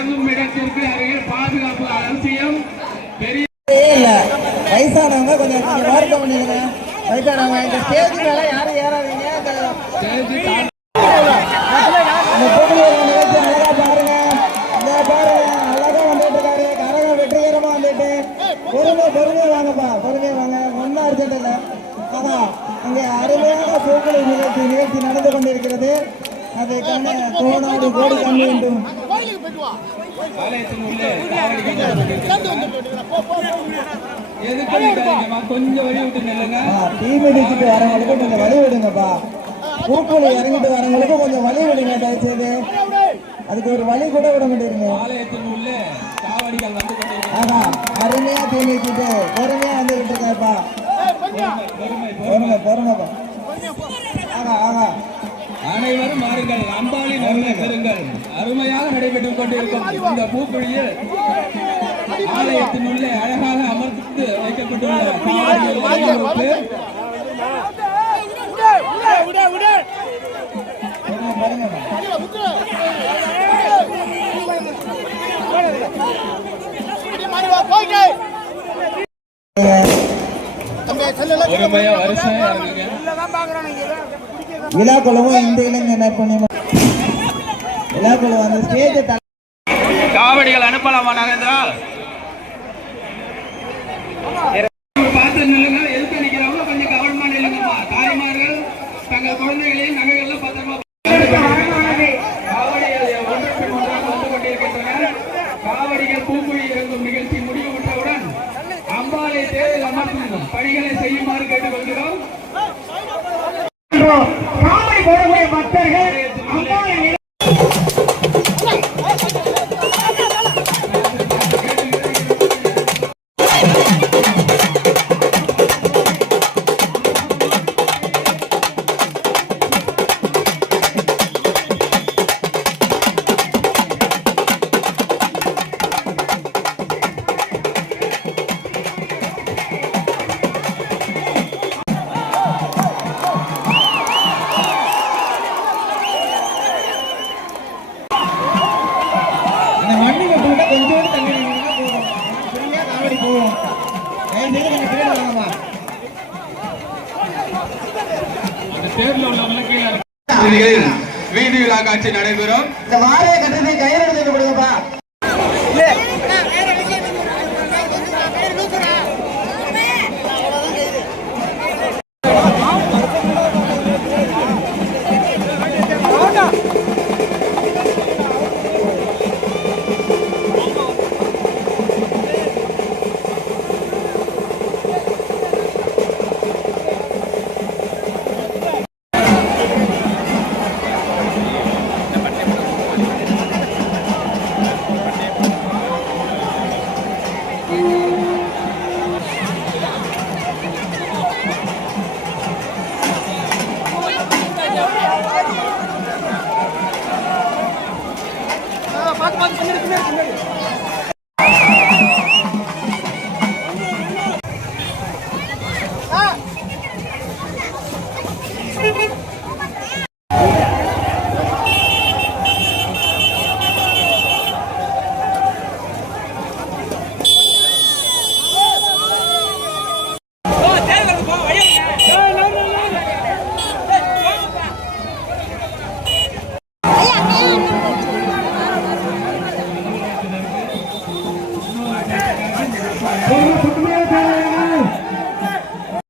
இறங்கும் இடத்திற்கு அருகில் பாதுகாப்பு அவசியம். பெரிய இல்ல. வயசானவங்க கொஞ்சம் வார்த்தை வயசானவங்க இந்த ஸ்டேஜ் மேல யாரும் ஏறாதீங்க. இந்த நிகழ்ச்சி அழகா பாருங்க. இந்த பாருங்க. அழகா வந்துட்டு இருக்காரு. கரகம் வெற்றிகரமா வந்துட்டு. பொறுமை பொறுமையா வாங்கப்பா. பொறுமையா வாங்க. ஒன்னும் அர்ஜென்ட் இல்ல. ஆனா அங்கே அருமையான பூக்களை நிகழ்ச்சி நிகழ்ச்சி நடந்து கொண்டிருக்கிறது. அதுக்கான கோடாடு கோடி கண்ணு வேண்டும் கொஞ்சம் வழி விட்டு நில்லுங்க தீ மிதிச்சுட்டு வரவங்களுக்கு கொஞ்சம் வழி விடுங்கப்பா பூக்குழி இறங்கிட்டு வரவங்களுக்கு கொஞ்சம் வழி விடுங்க தயவுசெய்து. அதுக்கு ஒரு வழி கூட விட மாட்டேங்க ஆஹா அருமையா தீ மிதிச்சுட்டு பொறுமையா வந்துகிட்டு இருக்காப்பா பொறுமை பொறுமைப்பா. ஆகா ஆகா மாறுங்கள் அம்பாளின் அருளை பெறுங்கள் அருமையாக நடைபெற்றுக் கொண்டிருக்கும் இந்த பூக்குழியில் ஆலயத்தின் உள்ளே அழகாக அமர்த்து வைக்கப்பட்டுள்ள காவடிகள் அணிவகுப்பு பொறுமை பொறுமைப்பா வரிசையா இறங்குங்க. விழாக்குழுவும் இந்த இளைஞர் அந்த ஸ்டேஜை தலை காவடிகள் அனுப்பலாமா நகேந்திரா. பார்த்து நில்லுங்க. எதுக்கு நிக்கிறவங்க கொஞ்சம் கவனமா நில்லுங்கம்மா தாய்மார்கள் தங்கள் குழந்தைகளையும் நகைகள்லாம் தேர்தல் தேரில் பணிகளை செய்யுமாறு கேட்டுக்கொள்கிறோம். காவடி போடக்கூடிய பக்தர்கள் வீதி விழா காட்சி நடைபெறும். இந்த வாழையை கட்டுறது கயிறு primeiro, primeiro, primeiro.